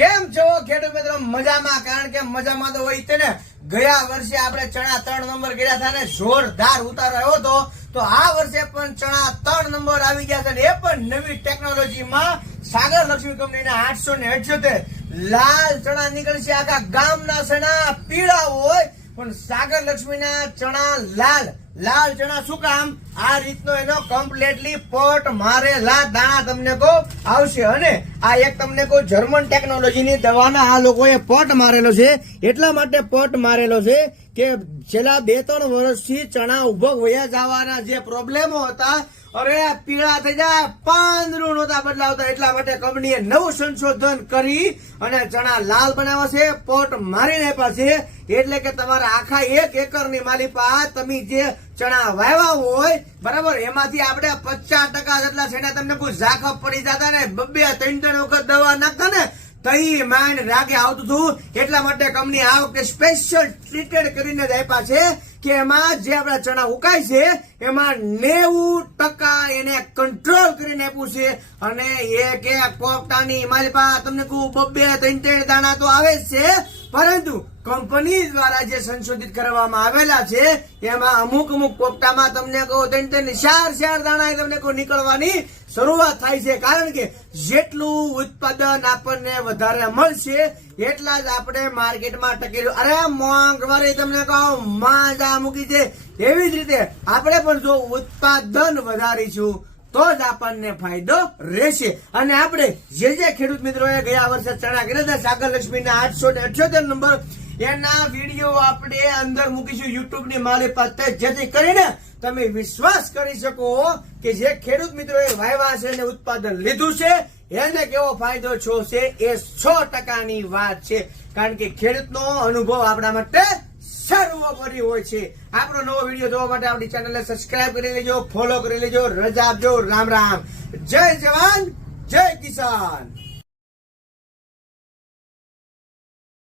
કેમ છો ખેડૂત મિત્રો? મજામાં? કારણ કે મજામાં તો હોય તેને ગયા વર્ષે આપણે ચણા ત્રણ નંબર ગયા હતા ને, જોરદાર ઉતાર આવ્યો હતો. તો આ વર્ષે પણ ચણા ત્રણ નંબર આવી ગયા છે એ પણ નવી ટેકનોલોજીમાં સાગર લક્ષ્મી કંપનીના આઠસો ને અઠ્યોતેર. લાલ ચણા નીકળશે આખા ગામના ચણા પીળા હોય, પણ સાગર લક્ષ્મીના ચણા લાલ. લાલ ચણા શું કામ? આ રીતનો એનો કમ્પ્લીટલી પોટ મારેલા દાણા તમને કહો, આવશે. અને આ એક તમને કહો જર્મન ટેકનોલોજીની દવાના આ લોકોએ પોટ મારેલો છે. એટલા માટે પોટ મારેલો છે કે છેલ્લા બે ત્રણ વર્ષથી ચણા ઊભો વયા જવાના જે પ્રોબ્લેમો હતા અરે, પીળા થઈ જાય. પાંદરું નહોતા બદલાવતા. એટલા માટે કંપનીએ નવું સંશોધન કરી અને ચણા લાલ બનાવ્યા છે, પોટ મારીને પાસે છે. એટલે કે તમારા આખા એક એકરની માલિપા તમે જે ચણા વાવ્યા હોય, બરાબર, એમાંથી આપણે પચાસ ટકા જેટલા છેડા તમને કોઈ ઝાખપ પડી જતા ને, બબે ત્રણ ત્રણ વખત દવા નાખતા ને તઈ માઇન્ડ રાગે આવતું હતું એટલા માટે કંપની આ વખતે સ્પેશિયલ ટ્રીટેડ કરીને જ આપ્યા છે કે એમાં જે આપણા ચણા ઉકાય છે, એમાં નેવું ટકા એને કંટ્રોલ કરીને આપ્યું છે. અને એક એક પોપટાની મારી પાસે તમને કહું, બબ્બે ત્રણ ત્રણ દાણા તો આવે જ છે. પરંતુ કંપની દ્વારા જે સંશોધિત કરવામાં આવેલા છે, એમાં અમુક અમુક કોપટામાં તમને કહો ત્રણ ચાર ચાર દાણા તમને કહો, નીકળવાની શરૂઆત થાય છે. કારણ કે જેટલું ઉત્પાદન આપણને વધારે મળશે, એટલા જ આપણે માર્કેટમાં ટકી. અરે મોંઘવારી તમને કહો માંજા મૂકી છે. એવી જ રીતે આપણે પણ જો ઉત્પાદન વધારીશું, તો જ આપણને ફાયદો રહેશે. અને આપણે જે જે ખેડૂત મિત્રોએ ગયા વર્ષે ચણા કર્યા હતા સાગર લક્ષ્મીના આઠસો ને અઠ્યોતેર નંબર એના વીડિયો આપણે અંદર મૂકીશું. યુટ્યુબની મારી પાસે જેથી કરીને તમે વિશ્વાસ કરી શકો કે જે ખેડૂત મિત્રોએ વાયવા છે અને ઉત્પાદન લીધું છે, એને કેવો ફાયદો છો છે એ સો ટકાની વાત છે. કારણ કે ખેડૂતનો અનુભવ આપણા માટે સર્વોપરી હોય છે. આપણો નવો વીડિયો જોવા માટે આપણી ચેનલને સબસ્ક્રાઇબ કરી લેજો ફોલો કરી લેજો. રજા આપજો. રામ રામ. જય જવાન, જય કિસાન.